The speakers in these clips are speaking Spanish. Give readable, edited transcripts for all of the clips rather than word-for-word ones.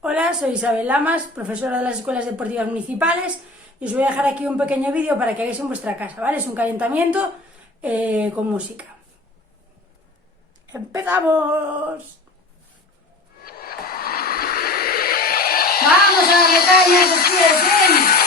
Hola, soy Isabel Lamas, profesora de las Escuelas Deportivas Municipales, y os voy a dejar aquí un pequeño vídeo para que hagáis en vuestra casa, ¿vale? Es un calentamiento con música. ¡Empezamos! ¡Vamos a darle caña a esos pies, ven!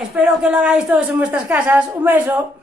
Espero que lo hagáis todos en vuestras casas. Un beso.